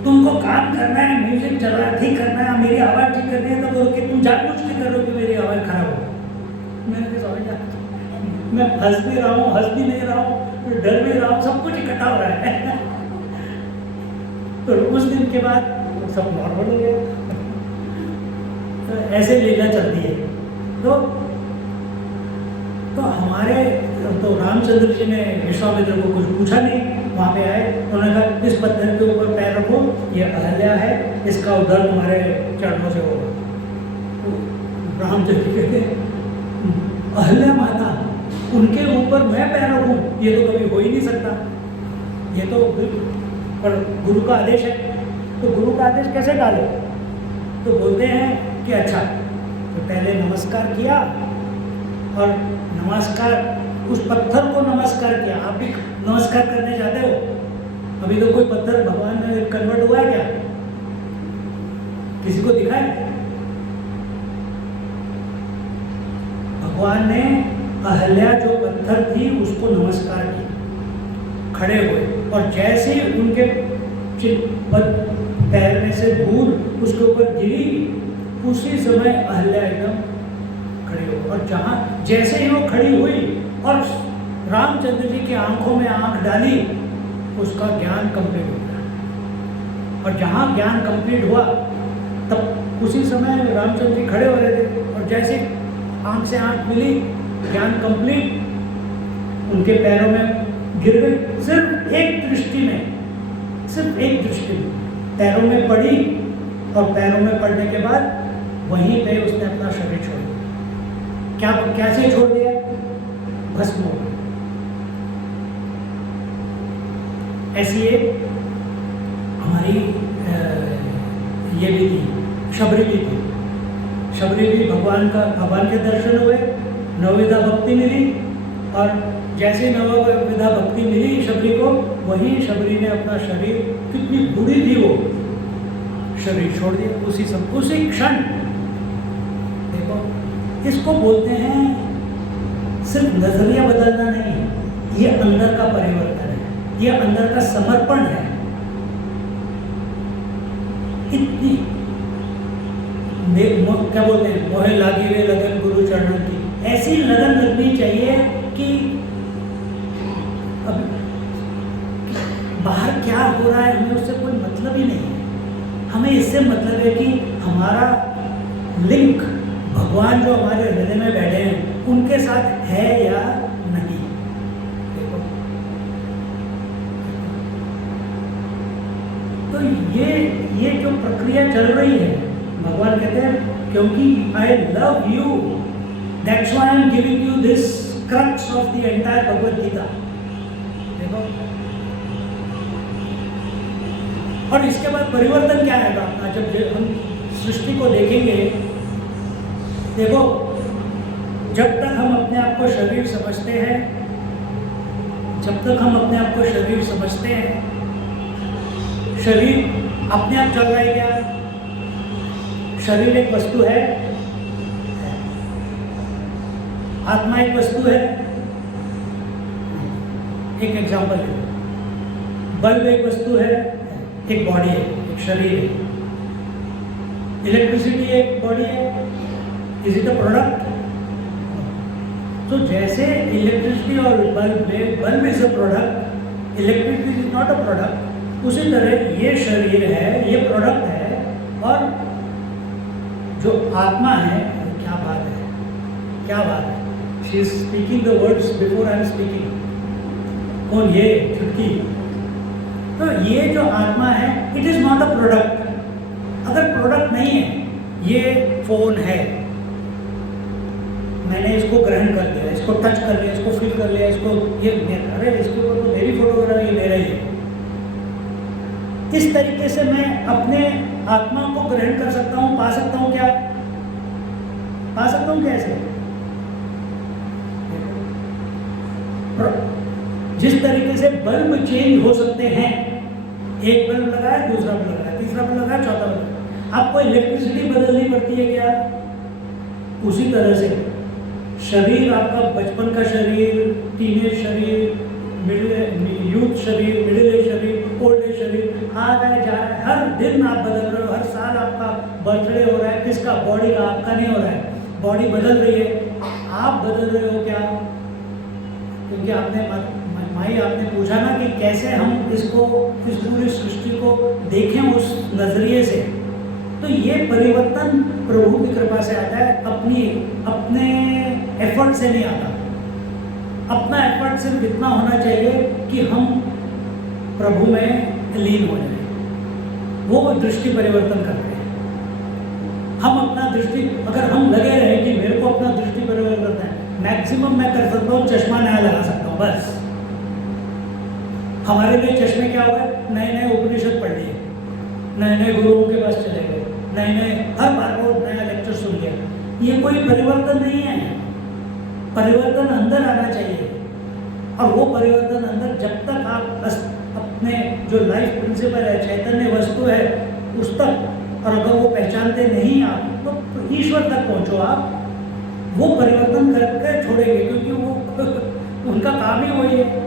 तुमको काम करना है, म्यूजिक चल रहा है, ठीक करना है, मेरी आवाज़ ठीक करनी है, तो बोलो कि तुम जानबूझ के कर रहे हो कि मेरी आवाज़ खराब हो। मैंने समझा, मैं हंस भी रहा हूँ, हंस भी नहीं रहा हूँ, डर भी रहा हूँ, सब कुछ इकट्ठा हो रहा है। तो उस दिन के बाद सब नॉर्मल हो गया। तो ऐसे लीला चलती है। तो हमारे तो रामचंद्र जी ने विश्वामित्र को कुछ पूछा नहीं, वहाँ पे आए, उन्होंने कहा इस पत्थर के ऊपर पैर रखो, ये अहल्या है, इसका उद्धार तुम्हारे चरणों से होगा। तो रामचंद्र जी कहते अहल्या माता, उनके ऊपर मैं पैर रखूँ, ये तो कभी हो ही नहीं सकता, ये तो पर गुरु का आदेश है। तो गुरु का आदेश कैसे डाले? तो बोलते हैं कि अच्छा, तो पहले नमस्कार किया और नमस्कार उस पत्थर को नमस्कार किया। आप भी नमस्कार करने जाते हो? अभी तो कोई पत्थर भगवान में कन्वर्ट हुआ है क्या? किसी को दिखा है? भगवान ने अहल्या जो पत्थर थी उसको नमस्कार किया, खड़े हुए, और जैसे उनके पैर में से धूल उसके ऊपर गिरी, उसी समय अहल्या एकदम खड़ी हो। और जहाँ जैसे ही वो खड़ी हुई और रामचंद्र जी की आंखों में आंख डाली, उसका ज्ञान कंप्लीट हो गया। और जहाँ ज्ञान कंप्लीट हुआ तब उसी समय रामचंद्र जी खड़े हो रहे थे, और जैसे आंख से आंख मिली, ज्ञान कंप्लीट, उनके पैरों में गिर गई। सिर्फ एक दृष्टि में, सिर्फ एक दृष्टि में पैरों में पड़ी, और पैरों में पड़ने के बाद वहीं पे उसने अपना शरीर छोड़ दिया। क्या कैसे छोड़ दिया? भस्म हो गया। ऐसी एक हमारी ये भी थी, शबरी भी थी। शबरी भी भगवान के दर्शन हुए, नवविधा भक्ति मिली, और जैसे नवविधा भक्ति मिली शबरी को, वहीं शबरी ने अपना शरीर, कितनी बुरी थी वो, शरीर छोड़ दिया उसी क्षण। देखो, इसको बोलते हैं सिर्फ नजरिया बदलना नहीं, ये अंदर का परिवर्तन है, ये अंदर का समर्पण है। इतनी क्या बोलते हैं, मोहे लागी वे लगन गुरु चरणों की, ऐसी लगन लगनी चाहिए कि अब बाहर क्या हो रहा है हमें उससे कोई मतलब ही नहीं है। हमें इससे मतलब है कि हमारा लिंक भगवान जो हमारे हृदय में बैठे हैं उनके साथ है या नहीं। देखो, तो ये जो प्रक्रिया चल रही है, भगवान कहते हैं क्योंकि I love you, that's why I am giving you this crux of the entire Bhagavad Gita. देखो, और इसके बाद परिवर्तन क्या आएगा अपना, जब हम सृष्टि को देखेंगे। देखो, जब तक हम अपने आप को शरीर समझते हैं, शरीर अपने आप चल रहा है क्या? शरीर एक वस्तु है, आत्मा एक वस्तु है, एक एग्जांपल है, बल्ब एक वस्तु है, एक बॉडी है, एक शरीर है। इलेक्ट्रिसिटी एक बॉडी है, इज इट अ प्रोडक्ट? तो जैसे इलेक्ट्रिसिटी और bulb is a product, electricity is not a product, उसी तरह ये शरीर है, ये प्रोडक्ट है, और जो आत्मा है, क्या बात है, क्या बात है। She is speaking the words before I am speaking. कौन? ये चुटकी। तो ये जो आत्मा है, it is not a product. अगर प्रोडक्ट नहीं है, ये फोन है, मैंने इसको ग्रहण कर लिया, इसको टच कर लिया, इसको फील कर लिया, इसको ये अरे इसको तो मेरी फोटोग्राफ, ये मेरा ही है। इस तरीके से मैं अपने आत्मा को ग्रहण कर सकता हूँ, पा सकता हूँ। क्या पा सकता हूँ? कैसे? जिस तरीके से बल्ब चेंज हो सकते हैं, एक बल्ब लगाया, दूसरा बल्ब लगाया, तीसरा बल्ब लगाया, चौथा बल्ब। आपको इलेक्ट्रिसिटी बदलनी पड़ती है क्या? उसी तरह से शरीर आपका, बचपन का शरीर, टीनेज शरीर, यूथ शरीर, मिडिल एज शरीर, ओल्ड एज शरीर, आ रहा है, जा रहा है। हर दिन आप बदल रहे हो, हर साल आपका बर्थडे हो रहा है। किसका? बॉडी का। आपका नहीं हो रहा है, बॉडी बदल रही है। आप बदल रहे हो क्या? क्योंकि आपने माई आपने पूछा ना कि कैसे हम इसको, इस पूरी सृष्टि को देखें उस नजरिए से। तो ये परिवर्तन प्रभु की कृपा से आता है, अपने एफर्ट से नहीं आता। अपना एफर्ट सिर्फ इतना होना चाहिए कि हम प्रभु में लीन हो जाए, वो दृष्टि परिवर्तन करते हैं। हम अपना दृष्टि, अगर हम लगे रहे कि मेरे को अपना दृष्टि परिवर्तन करना है, मैक्सिमम मैं कर सकता हूँ चश्मा नया लगा सकता हूँ, बस। हमारे लिए चश्मे क्या हुए? नए नए उपनिषद पढ़ लिए, नए नए गुरुओं के पास चले गए, नए नए, हर बार वो नया लेक्चर सुन लिया। ये कोई परिवर्तन नहीं है। परिवर्तन अंदर आना चाहिए, और वो परिवर्तन अंदर, जब तक आप अपने जो लाइफ प्रिंसिपल है, चैतन्य वस्तु है, उस तक, और अगर वो पहचानते नहीं आप, तो ईश्वर तक पहुंचो आप, वो परिवर्तन करके छोड़ेंगे, क्योंकि वो उनका काम ही वही है।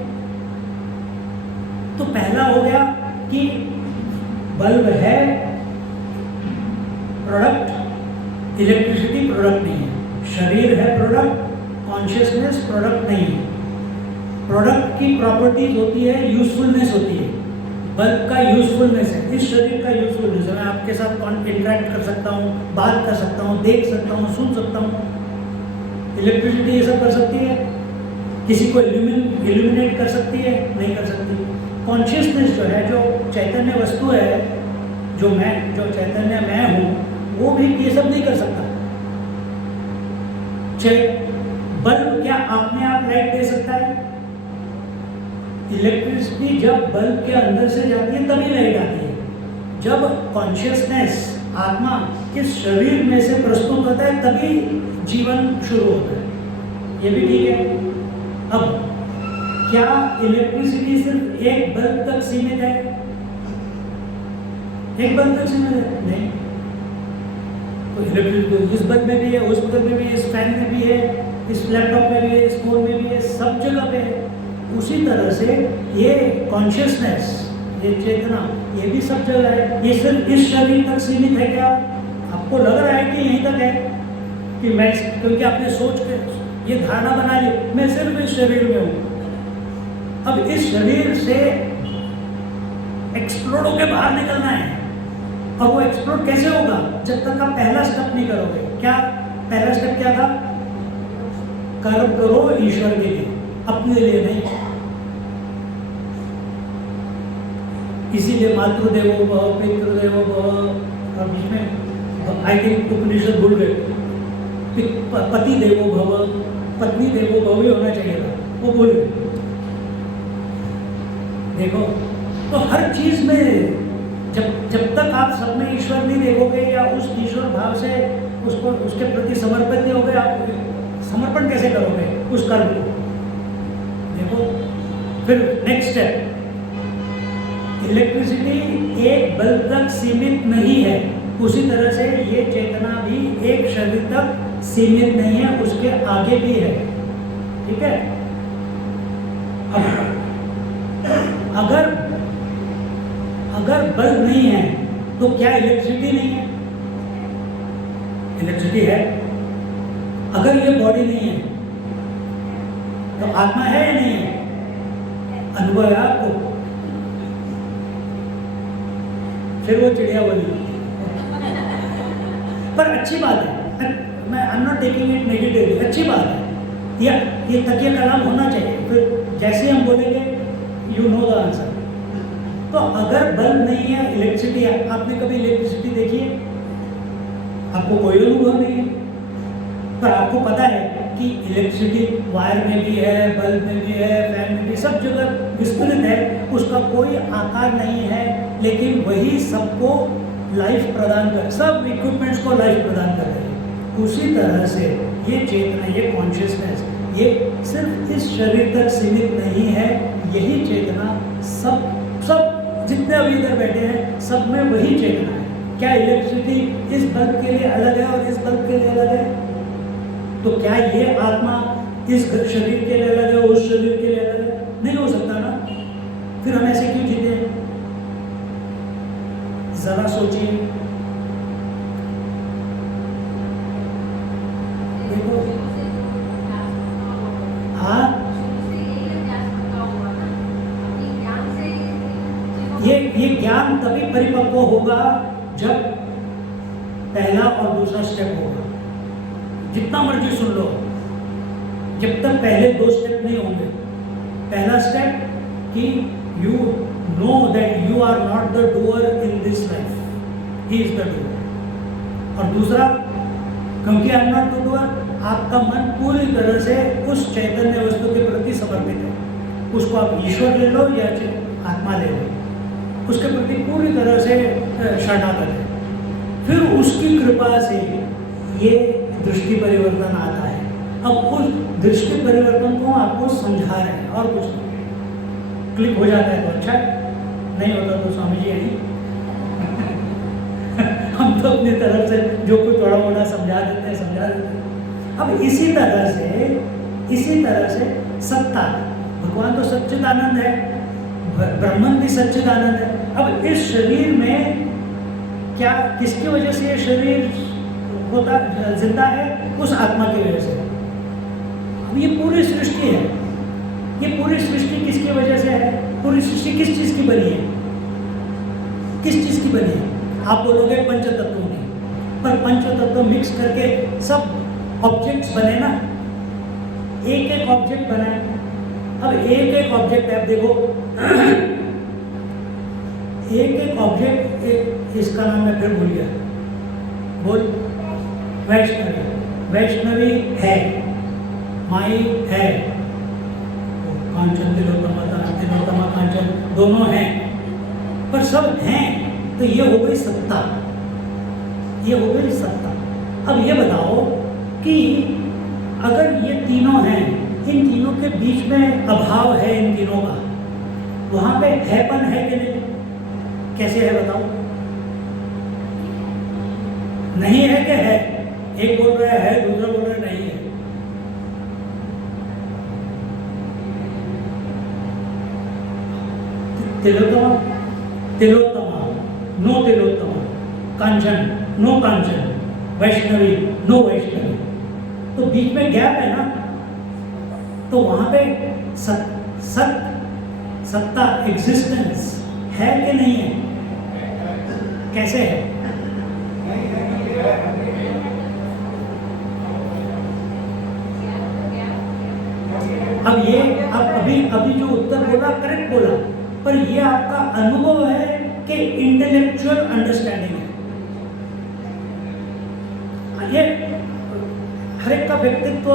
तो पहला हो गया कि बल्ब है प्रोडक्ट, इलेक्ट्रिसिटी प्रोडक्ट नहीं है। शरीर है प्रोडक्ट, कॉन्शियसनेस प्रोडक्ट नहीं है। प्रोडक्ट की प्रॉपर्टीज होती है, यूजफुलनेस होती है। बल्ब का यूजफुलनेस है, इस शरीर का यूजफुलनेस है। मैं आपके साथ इंटरेक्ट कर सकता हूँ, बात कर सकता हूँ, देख सकता हूँ, सुन सकता हूँ। इलेक्ट्रिसिटी ये सब कर सकती है? किसी को इल्यूमिनेट कर सकती है? नहीं कर सकती। कॉन्शियसनेस जो है, जो चैतन्य वस्तु है, जो चैतन्य मैं हूँ, वो भी ये सब नहीं कर सकता। बल्ब क्या अपने आप लाइट दे सकता है? इलेक्ट्रिसिटी जब बल्ब के अंदर से जाती है तभी लाइट आती है। जब कॉन्शियसनेस, आत्मा किस शरीर में से प्रस्तुत होता है, तभी जीवन शुरू होता है। ये भी ठीक है। अब क्या इलेक्ट्रिसिटी सिर्फ एक बल्ब तक सीमित है? एक बल्ब तक सीमित है? नहीं। तो इलेक्ट्रिसिटी इस बल्ब में भी है, उस बल्ब में भी है, इस फैन में भी है, इस लैपटॉप में भी है, इस फोन में भी है, सब जगह पे है। उसी तरह से ये कॉन्शियसनेस, ये चेतना, ये भी सब जगह है। ये सिर्फ इस शरीर तक सीमित है क्या? आपको लग रहा है कि यहीं तक है, कि मैं, क्योंकि आपने सोच के ये धारणा बना ली, मैं सिर्फ इस शरीर में हूँ। अब इस शरीर से एक्सप्लोड होकर बाहर निकलना है, और वो एक्सप्लोड कैसे होगा? जब तक आप पहला स्टेप नहीं करोगे। क्या पहला स्टेप क्या था? कर्म करो ईश्वर के लिए, अपने लिए नहीं। इसीलिए मातृदेवो भव, पितृदेवो भव, और बीच में आई थिंक उपनिषद भूल गए, पति देवो भव, पत्नी देवो भव ही होना चाहिए था, वो भूल गए। देखो, तो हर चीज में जब तक आप सब में ईश्वर नहीं देखोगे, या उस ईश्वर भाव से उसको, उसके प्रति समर्पित नहीं होगे, आप समर्पण कैसे करोगे उस कर्म को? देखो, फिर नेक्स्ट स्टेप, इलेक्ट्रिसिटी एक बल्ब तक सीमित नहीं है, उसी तरह से ये चेतना भी एक शरीर तक सीमित नहीं है, उसके आगे भी है। ठीक है? अब अगर अगर बल्ब नहीं है तो क्या इलेक्ट्रिसिटी नहीं है? इलेक्ट्रिसिटी है। अगर ये बॉडी नहीं है तो आत्मा है या नहीं है? अनुभव है आपको? फिर वो चिड़िया बोली। पर अच्छी बात है, मैं आई am not taking it negatively, अच्छी बात है। ये तकिया कलाम होना चाहिए। फिर जैसे हम बोलेंगे यू नो द आंसर। तो अगर बल्ब नहीं है, इलेक्ट्रिसिटी है, आपने कभी इलेक्ट्रिसिटी देखी है? आपको कोई अनुभव नहीं है, पर आपको पता है कि इलेक्ट्रिसिटी वायर में भी है, बल्ब में भी है, फैन में भी, सब जगह विस्तृत है, उसका कोई आकार नहीं है, लेकिन वही सबको लाइफ प्रदान कर, सब इक्विपमेंट्स को लाइफ प्रदान कर रहे हैं। उसी तरह से ये चेतना, ये कॉन्शियसनेस, ये सिर्फ इस शरीर तक सीमित नहीं है। यही चेतना सब जितने अभी इधर बैठे हैं, सब में वही चेतना है। क्या इलेक्ट्रिसिटी इस बल्ब के लिए अलग है और इस बल्ब के लिए अलग है? तो क्या ये आत्मा इस शरीर के लिए अलग है, उस शरीर के लिए अलग है? नहीं हो सकता ना। फिर हम ऐसे क्यों जीते हैं? जरा सोचिए। देखो, हाँ, ये ज्ञान तभी परिपक्व होगा जब पहला और दूसरा स्टेप होगा। जितना मर्जी सुन लो, जब तक पहले दो स्टेप नहीं होंगे। पहला स्टेप कि you know that you are not the doer in this life, he is the doer. और दूसरा, क्योंकि I am not the doer, आपका मन पूरी तरह से उस चैतन्य वस्तु के प्रति समर्पित है। उसको आप ईश्वर ले लो या आत्मा ले लो, उसके प्रति पूरी तरह से शरणागत है। फिर उसकी कृपा से ये दृष्टि परिवर्तन आता है। अब उस दृष्टि परिवर्तन को आपको समझा रहे हैं और कुछ नहीं। क्लिक हो जाता है तो अच्छा है, नहीं होता तो स्वामी जी यही हम तो अपनी तरफ से जो कुछ थोड़ा मोड़ा समझा देते हैं। अब इसी तरह से सत्ता, भगवान तो सच्चिदानंद है, ब्रह्मन भी सच्चिदानंद है। अब इस शरीर में क्या, किसकी वजह से ये शरीर होता जिंदा है? उस आत्मा की वजह से। अब ये पूरी सृष्टि है, ये पूरी सृष्टि किसकी वजह से है? पूरी सृष्टि किस चीज की बनी है? किस चीज की बनी है? आप बोलोगे पंचतत्वों की, पर पंचतत्व मिक्स करके सब ऑब्जेक्ट्स बने ना, एक एक ऑब्जेक्ट बनाए। अब एक एक ऑब्जेक्ट आप देखो, एक एक ऑब्जेक्ट, इसका नाम मैं फिर भूल गया, बोल। वैष्णवी है, माई है, कांचन तिलोत्तमा कांचन दोनों हैं, पर सब हैं। तो ये हो गई सत्ता, ये हो गई सत्ता। अब ये बताओ कि अगर ये तीनों हैं, इन तीनों के बीच में अभाव है, इन तीनों का, वहां पे हैपन है कि नहीं? कैसे है बताओ? नहीं है कि है? एक बोल रहा है, दूसरा बोल रहा नहीं है। तिलोत्तमा, नो तिलोत्तमा, कांचन, नो कांचन, वैष्णवी, नो वैष्णवी। तो बीच में गैप है ना, तो वहां पे सत्ता, एग्जिस्टेंस है कि नहीं है? कैसे है? अब ये अभी जो उत्तर बोला करेक्ट बोला, पर ये आपका अनुभव है कि इंटेलेक्चुअल अंडरस्टैंडिंग है। ये हर एक का व्यक्तित्व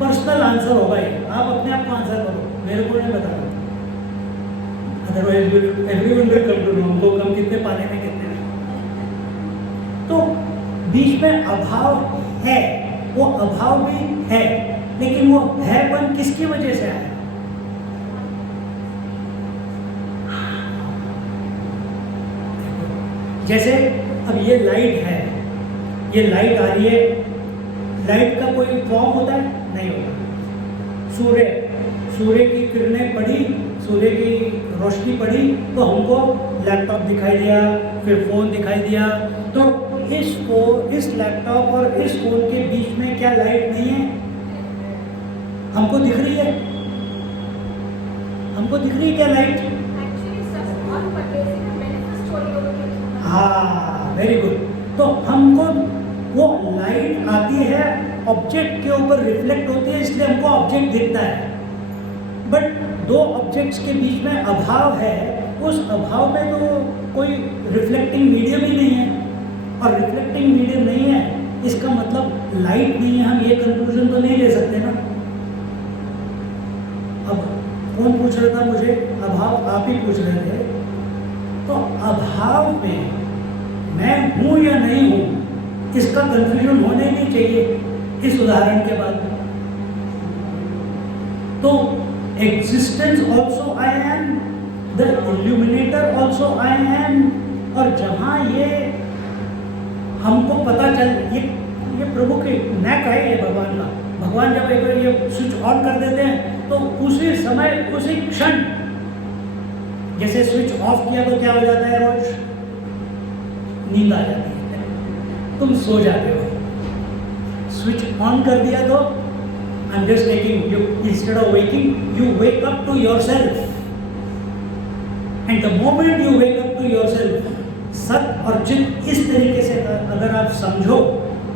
पर्सनल आंसर होगा, ये आप अपने आप को आंसर करो, मेरे को नहीं बता रहा। Otherwise everyone will come to know हमको कम कितने पाने में कितने नहीं। तो बीच में अभाव है, वो अभाव भी है, लेकिन वो हैपन किसकी वजह से आया? जैसे अब ये लाइट है, ये लाइट आ रही है, लाइट का कोई फॉर्म होता है? नहीं होता। सूर्य की किरणें पड़ी, सूर्य की रोशनी पड़ी तो हमको लैपटॉप दिखाई दिया, फिर फ़ोन दिखाई दिया। तो इस लैपटॉप और इस फ़ोन के बीच में क्या लाइट नहीं है? हमको दिख रही है? हमको दिख रही है क्या लाइट? हाँ, वेरी गुड। तो हमको वो लाइट आती है, ऑब्जेक्ट के ऊपर रिफ्लेक्ट होती है, इसलिए हमको ऑब्जेक्ट दिखता है। बट दो ऑब्जेक्ट्स के बीच में अभाव है, उस अभाव में तो कोई रिफ्लेक्टिंग मीडियम ही नहीं है, और रिफ्लेक्टिंग मीडियम नहीं है इसका मतलब लाइट नहीं है। हम ये कंक्लूजन तो नहीं ले सकते ना। अब कौन पूछ रहा था मुझे? अभाव आप ही पूछ रहे थे। तो अभाव में मैं हूँ या नहीं हूँ, इसका कंफ्यूजन होने नहीं चाहिए इस उदाहरण के बाद। तो existence also I am, the illuminator also I am. और जहाँ ये हमको पता चल, ये प्रभु की नैक है, ये भगवान का। भगवान जब एक बार ये स्विच ऑन कर देते हैं तो उसी समय उसी क्षण, जैसे स्विच ऑफ किया तो क्या हो जाता है? रोज नींद आ जाती है, तुम सो जाते हो। स्विच ऑन कर दिया तो I am just taking you, instead of waking you wake up to yourself, and the moment you wake up to yourself, सत और चित इस तरीके से अगर आप समझो,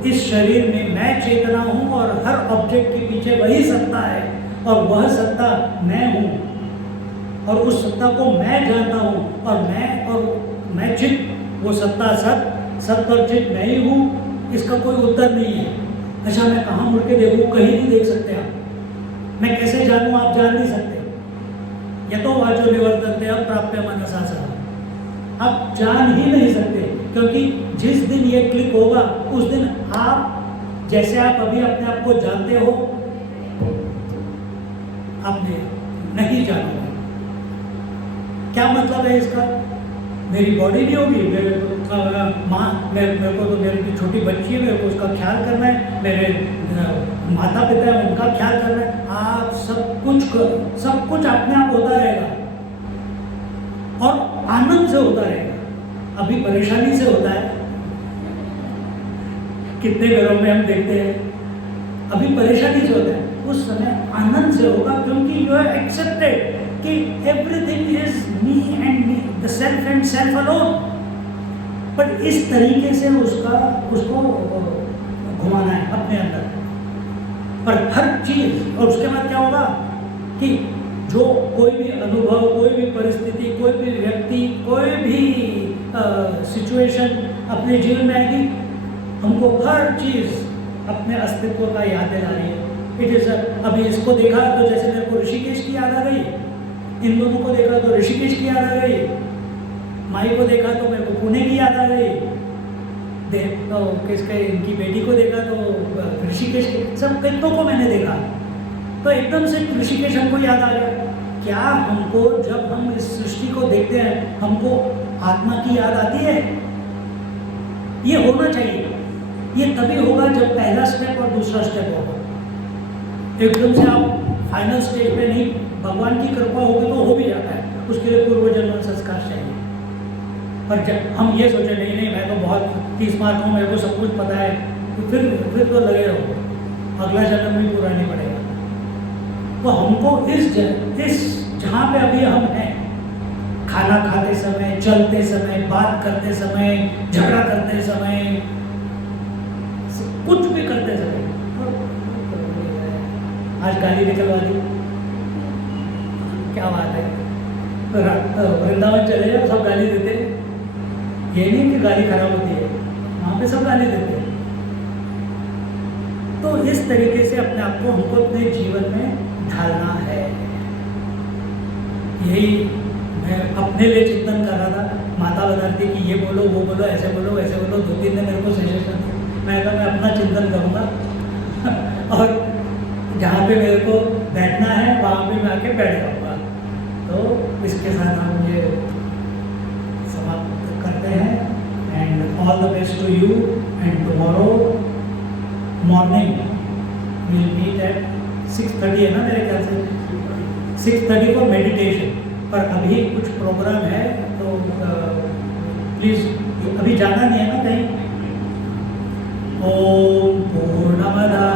इस शरीर में मैं चेतना हूँ और हर ऑब्जेक्ट के पीछे वही सत्ता है, और वह सत्ता मैं हूँ, और उस सत्ता को मैं जानता हूँ, और मैं चित, वो सत्ता सत और चित मैं ही हूँ। इसका कोई उत्तर नहीं है। अच्छा, मैं कहाँ मुड़ के देखूँ? कहीं नहीं देख सकते आप। मैं कैसे जानूँ? आप जान नहीं सकते। यतो वाचो निवर्तन्ते अप्राप्य मनसा सह, आप जान ही नहीं सकते, क्योंकि जिस दिन ये क्लिक होगा उस दिन आप, जैसे आप अभी अपने आप को जानते हो, आपने नहीं जानोगे। क्या मतलब है इसका? मेरी बॉडी नहीं होगी, मेरे को तो मेरी छोटी बच्ची है, मेरे को उसका ख्याल करना है, मेरे माता पिता है उनका ख्याल करना है। आप सब कुछ अपने आप होता रहेगा, और आनंद से होता रहेगा। अभी परेशानी से होता है। कितने घरों में हम देखते हैं अभी परेशानी से होता है, उस समय आनंद से होगा, क्योंकि यू हैव एक्सेप्टेड कि everything is me and me, the self and self alone. But इस तरीके से उसको घुमाना है अपने अंदर, पर हर चीज। और उसके बाद क्या होगा कि जो कोई भी अनुभव, कोई भी परिस्थिति, कोई भी व्यक्ति, कोई भी सिचुएशन अपने जीवन में आएगी, हमको हर चीज़ अपने अस्तित्व का याद दिला रही है। इट इज़ अभी इसको देखा तो जैसे मेरे को ऋषिकेश की याद आ गई, इन दोनों को देखा तो ऋषिकेश की याद आ गई, माई को देखा तो मेरे को पुणे की याद आ गई, तो किसके इनकी बेटी को देखा तो ऋषिकेश की, सब कितनों को मैंने देखा तो एकदम से ऋषिकेश हमको याद आ गया। क्या हमको, जब हम इस सृष्टि को देखते हैं, हमको आत्मा की याद आती है? ये होना चाहिए। ये तभी होगा जब पहला स्टेप और दूसरा स्टेप होगा। एकदम से आप फाइनल स्टेज पे नहीं, भगवान की कृपा होगी तो हो भी जाता है, उसके लिए पूर्व जन्म संस्कार चाहिए। पर जब हम ये सोचे नहीं नहीं मैं तो बहुत 30 मार्क हूँ, मेरे को सब कुछ पता है, तो फिर तो लगे रहो, अगला जन्म भी पूरा नहीं पड़ेगा। तो हमको इस जहाँ पे अभी हम हैं, खाना खाते समय, चलते समय, बात करते समय, झगड़ा करते समय, कुछ भी करते समय, आज गाली निकलवा दी, क्या बात है? वृंदावन चले जाओ, सब गाली देते हैं। ये नहीं कि गाली खराब होती है, वहाँ पे सब गाली देते हैं। तो इस तरीके से अपने आप को हमको अपने जीवन में ढालना है। यही मैं अपने लिए चिंतन कर रहा था। माता बताती कि ये बोलो, वो बोलो, ऐसे बोलो, वैसे बोलो। 2-3 दिन मेरे को सजेशन थे। मैं कहा मैं अपना चिंतन करूँगा और जहाँ पे मेरे को बैठना है वहाँ पे मैं आके बैठ जाऊँगा। तो इसके साथ हम ये समाप्त करते हैं। And all the best to you. And tomorrow morning will meet at 6:30 है ना मेरे ख्याल से, 6:30 for मेडिटेशन, पर अभी कुछ प्रोग्राम है तो प्लीज़ अभी जाना नहीं है ना कहीं। ओम पूर्णमदा